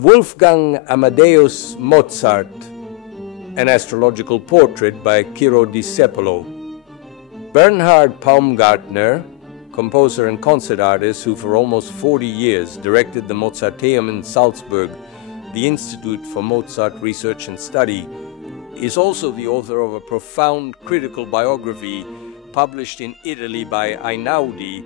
Wolfgang Amadeus Mozart, an astrological portrait by Ciro Discepolo. Bernhard Baumgartner, composer and concert artist who for almost 40 years directed the Mozarteum in Salzburg, the Institute for Mozart Research and Study, is also the author of a profound critical biography published in Italy by Einaudi,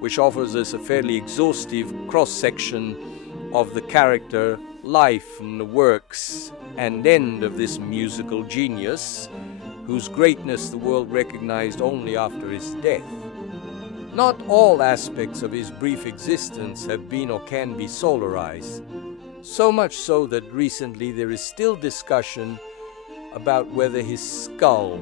which offers us a fairly exhaustive cross-section of the character, life, and the works and end of this musical genius, whose greatness the world recognized only after his death. Not all aspects of his brief existence have been or can be solarized, so much so that recently there is still discussion about whether his skull,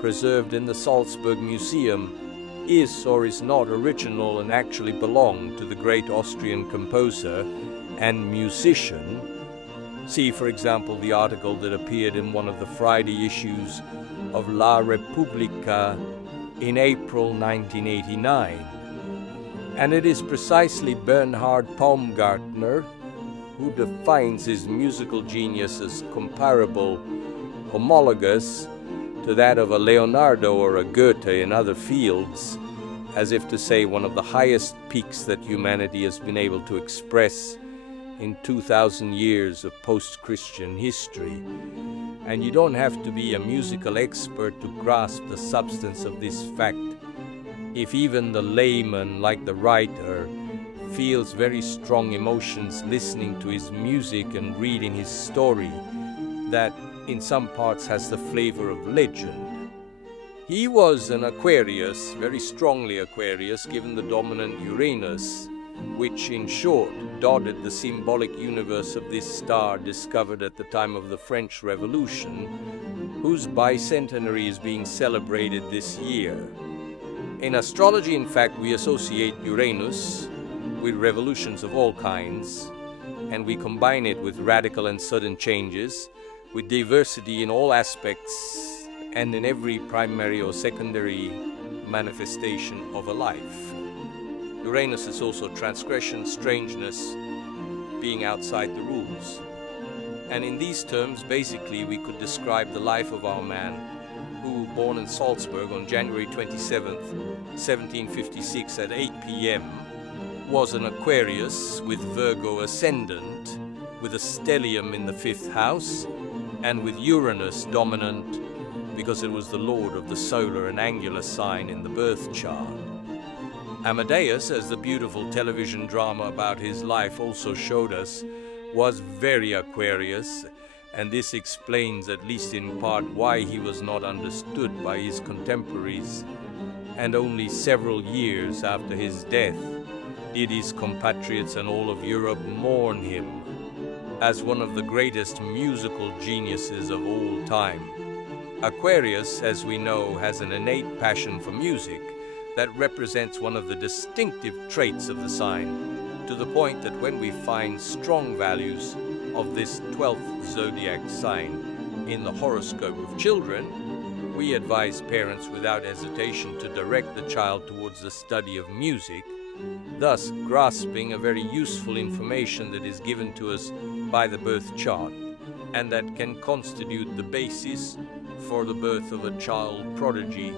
preserved in the Salzburg Museum, is or is not original and actually belonged to the great Austrian composer and musician. See, for example, the article that appeared in one of the Friday issues of La Repubblica in April 1989. And it is precisely Bernhard Baumgartner who defines his musical genius as comparable, homologous, to that of a Leonardo or a Goethe in other fields, as if to say one of the highest peaks that humanity has been able to express in 2,000 years of post-Christian history. And you don't have to be a musical expert to grasp the substance of this fact. If even the layman, like the writer, feels very strong emotions listening to his music and reading his story, that in some parts has the flavor of legend. He was an Aquarius, very strongly Aquarius, given the dominant Uranus, which in short dotted the symbolic universe of this star discovered at the time of the French Revolution, whose bicentenary is being celebrated this year. In astrology, in fact, we associate Uranus with revolutions of all kinds, and we combine it with radical and sudden changes, with diversity in all aspects and in every primary or secondary manifestation of a life. Uranus is also transgression, strangeness, being outside the rules. And in these terms, basically, we could describe the life of our man who, born in Salzburg on January 27th, 1756 at 8 p.m., was an Aquarius with Virgo ascendant, with a stellium in the 5th house, and with Uranus dominant because it was the lord of the solar and angular sign in the birth chart. Amadeus, as the beautiful television drama about his life also showed us, was very Aquarius, and this explains, at least in part, why he was not understood by his contemporaries, and only several years after his death did his compatriots and all of Europe mourn him as one of the greatest musical geniuses of all time. Aquarius, as we know, has an innate passion for music that represents one of the distinctive traits of the sign, to the point that when we find strong values of this 12th zodiac sign in the horoscope of children, we advise parents without hesitation to direct the child towards the study of music, thus grasping a very useful information that is given to us by the birth chart, and that can constitute the basis for the birth of a child prodigy.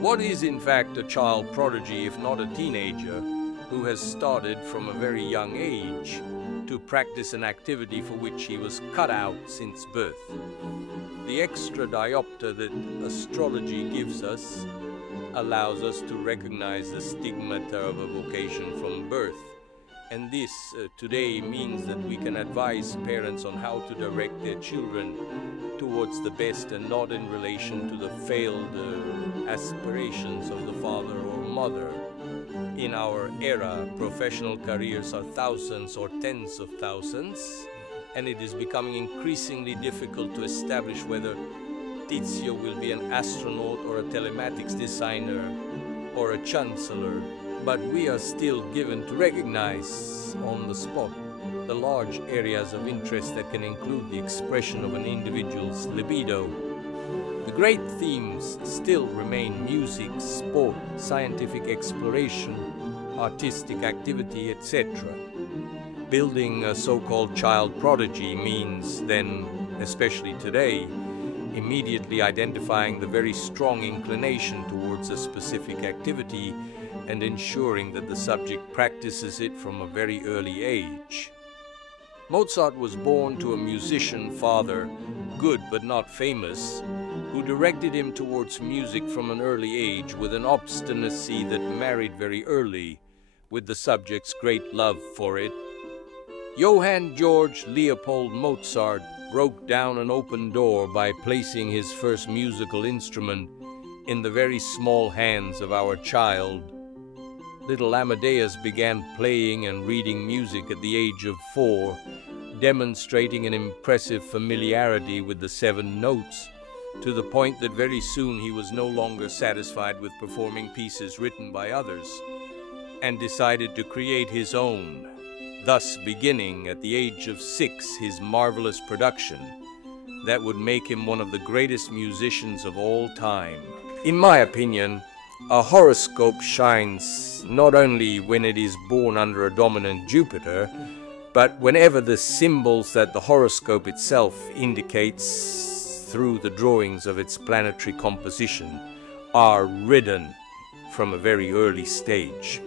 What is in fact a child prodigy if not a teenager who has started from a very young age to practice an activity for which he was cut out since birth? The extra diopter that astrology gives us allows us to recognize the stigmata of a vocation from birth. And this today means that we can advise parents on how to direct their children towards the best and not in relation to the failed aspirations of the father or mother. In our era, professional careers are thousands or tens of thousands, and it is becoming increasingly difficult to establish whether Tizio will be an astronaut or a telematics designer or a chancellor, but we are still given to recognize on the spot the large areas of interest that can include the expression of an individual's libido. The great themes still remain music, sport, scientific exploration, artistic activity, etc. building a so-called child prodigy means then, especially today, immediately identifying the very strong inclination towards a specific activity and ensuring that the subject practices it from a very early age. Mozart was born to a musician father, good but not famous, who directed him towards music from an early age with an obstinacy that married very early with the subject's great love for it. Johann Georg Leopold Mozart broke down an open door by placing his first musical instrument in the very small hands of our child. Little Amadeus began playing and reading music at the age of 4, demonstrating an impressive familiarity with the 7 notes, to the point that very soon he was no longer satisfied with performing pieces written by others, and decided to create his own, thus beginning at the age of 6 his marvelous production that would make him one of the greatest musicians of all time. In my opinion, a horoscope shines not only when it is born under a dominant Jupiter, but whenever the symbols that the horoscope itself indicates through the drawings of its planetary composition are ridden from a very early stage.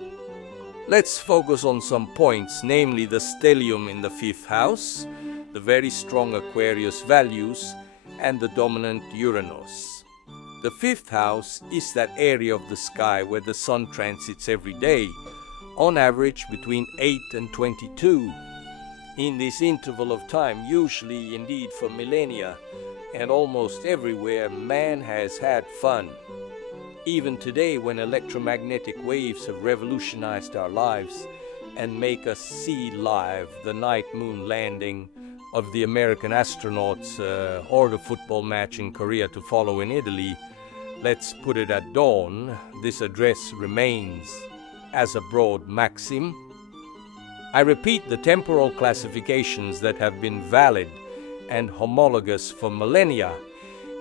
Let's focus on some points, namely the stellium in the 5th house, the very strong Aquarius values, and the dominant Uranus. The 5th house is that area of the sky where the sun transits every day, on average between 8 and 22. In this interval of time, usually indeed for millennia, and almost everywhere, man has had fun. Even today, when electromagnetic waves have revolutionized our lives and make us see live the night moon landing of the American astronauts or the football match in Korea to follow in Italy, let's put it at dawn, this address remains as a broad maxim. I repeat, the temporal classifications that have been valid and homologous for millennia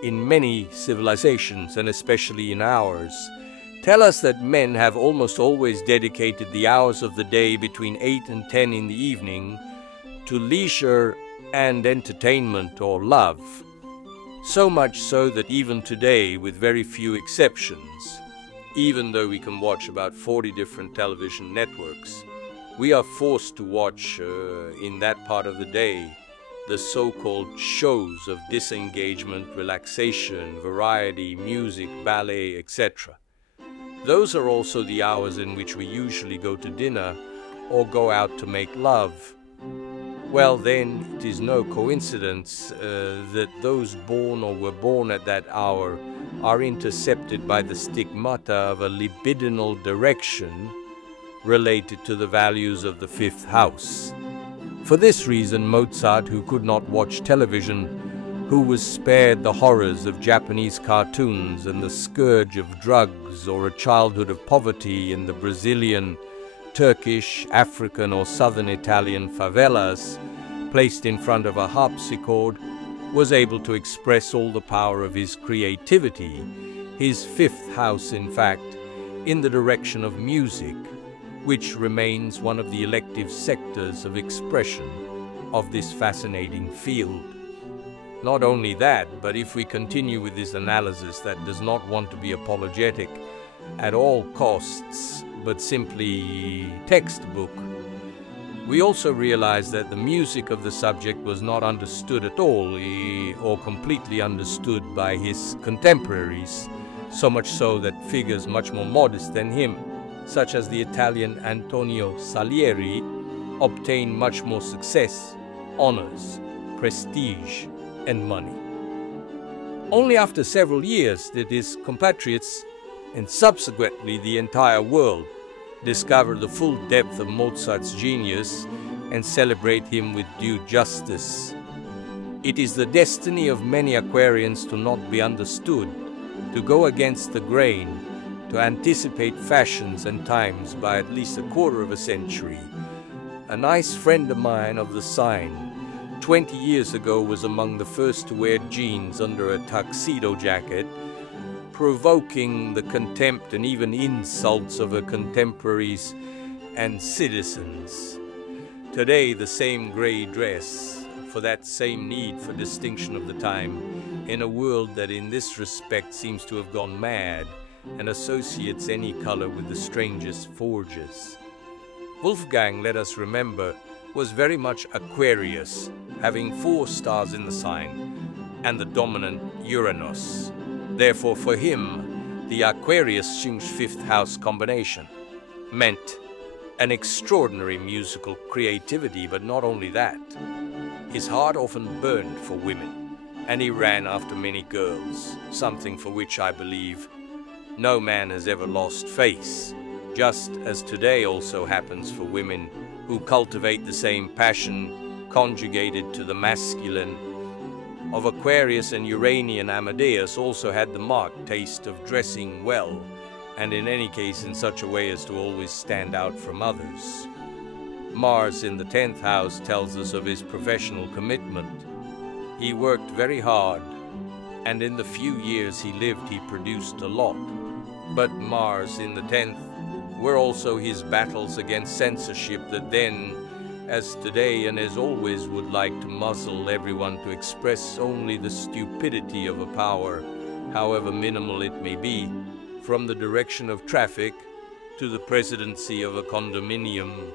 in many civilizations, and especially in ours, tell us that men have almost always dedicated the hours of the day between 8 and 10 in the evening to leisure and entertainment or love. So much so that even today, with very few exceptions, even though we can watch about 40 different television networks, we are forced to watch in that part of the day the so-called shows of disengagement, relaxation, variety, music, ballet, etc. Those are also the hours in which we usually go to dinner or go out to make love. Well, then, it is no coincidence that those born or were born at that hour are intercepted by the stigmata of a libidinal direction related to the values of the 5th house. For this reason, Mozart, who could not watch television, who was spared the horrors of Japanese cartoons and the scourge of drugs or a childhood of poverty in the Brazilian, Turkish, African or Southern Italian favelas, placed in front of a harpsichord, was able to express all the power of his creativity, his 5th house in fact, in the direction of music, which remains one of the elective sectors of expression of this fascinating field. Not only that, but if we continue with this analysis that does not want to be apologetic at all costs, but simply textbook, we also realize that the music of the subject was not understood at all or completely understood by his contemporaries, so much so that figures much more modest than him, such as the Italian Antonio Salieri, obtained much more success, honors, prestige, and money. Only after several years did his compatriots, and subsequently the entire world, discover the full depth of Mozart's genius and celebrate him with due justice. It is the destiny of many Aquarians to not be understood, to go against the grain, to anticipate fashions and times by at least a quarter of a century. A nice friend of mine of the sign 20 years ago was among the first to wear jeans under a tuxedo jacket, provoking the contempt and even insults of her contemporaries and citizens. Today, the same grey dress, for that same need for distinction of the time, in a world that in this respect seems to have gone mad and associates any color with the strangest forges. Wolfgang, let us remember, was very much Aquarius, having 4 stars in the sign, and the dominant Uranus. Therefore, for him, the Aquarius-Shinx 5th house combination meant an extraordinary musical creativity, but not only that. His heart often burned for women, and he ran after many girls, something for which I believe no man has ever lost face, just as today also happens for women who cultivate the same passion conjugated to the masculine of Aquarius. And Uranian Amadeus also had the marked taste of dressing well, and in any case in such a way as to always stand out from others. Mars in the 10th house tells us of his professional commitment. He worked very hard, and in the few years he lived he produced a lot. But Mars in the 10th were also his battles against censorship that then, as today and as always, would like to muzzle everyone to express only the stupidity of a power, however minimal it may be, from the direction of traffic to the presidency of a condominium.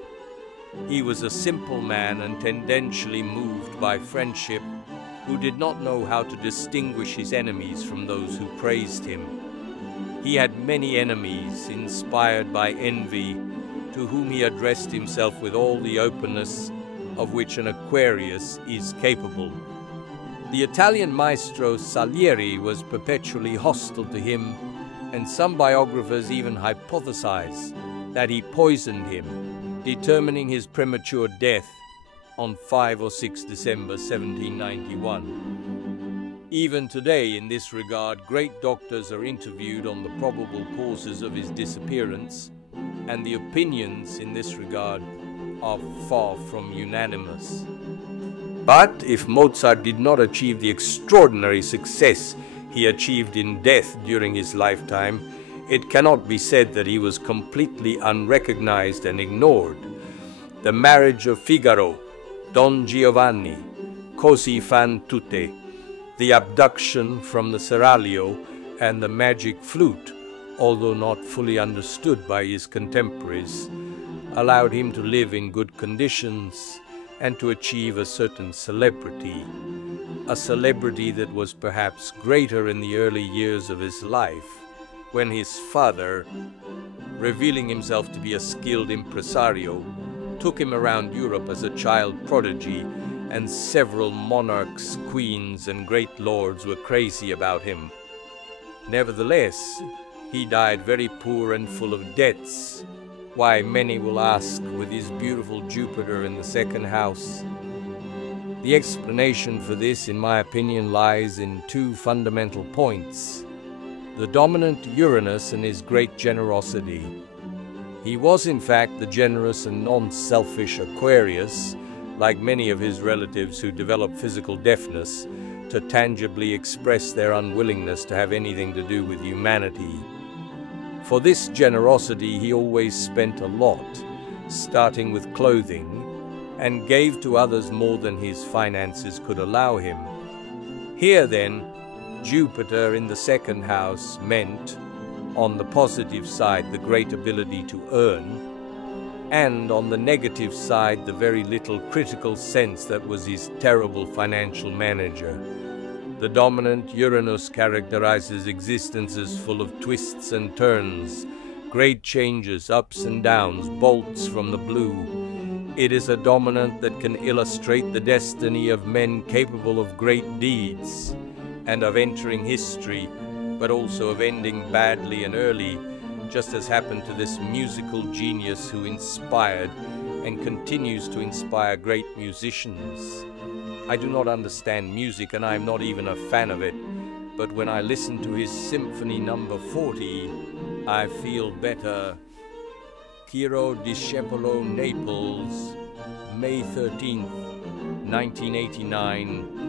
He was a simple man and tendentially moved by friendship, who did not know how to distinguish his enemies from those who praised him. He had many enemies, inspired by envy, to whom he addressed himself with all the openness of which an Aquarius is capable. The Italian maestro Salieri was perpetually hostile to him, and some biographers even hypothesize that he poisoned him, determining his premature death on 5 or 6 December 1791. Even today, in this regard, great doctors are interviewed on the probable causes of his disappearance, and the opinions in this regard are far from unanimous. But if Mozart did not achieve the extraordinary success he achieved in death during his lifetime, it cannot be said that he was completely unrecognized and ignored. The Marriage of Figaro, Don Giovanni, Così fan tutte, the Abduction from the Seraglio, and the Magic Flute, although not fully understood by his contemporaries, allowed him to live in good conditions and to achieve a certain celebrity, a celebrity that was perhaps greater in the early years of his life, when his father, revealing himself to be a skilled impresario, took him around Europe as a child prodigy, and several monarchs, queens, and great lords were crazy about him. Nevertheless, he died very poor and full of debts. Why, many will ask, with his beautiful Jupiter in the 2nd house. The explanation for this, in my opinion, lies in 2 fundamental points: the dominant Uranus and his great generosity. He was, in fact, the generous and non-selfish Aquarius, like many of his relatives who developed physical deafness to tangibly express their unwillingness to have anything to do with humanity. For this generosity he always spent a lot, starting with clothing, and gave to others more than his finances could allow him. Here then, Jupiter in the 2nd house meant, on the positive side, the great ability to earn, and on the negative side, the very little critical sense that was his terrible financial manager. The dominant Uranus characterizes existences full of twists and turns, great changes, ups and downs, bolts from the blue. It is a dominant that can illustrate the destiny of men capable of great deeds and of entering history, but also of ending badly and early, just as happened to this musical genius who inspired and continues to inspire great musicians. I do not understand music, and I am not even a fan of it, but when I listen to his Symphony No. 40, I feel better. Ciro Discepolo, Naples, May 13th, 1989.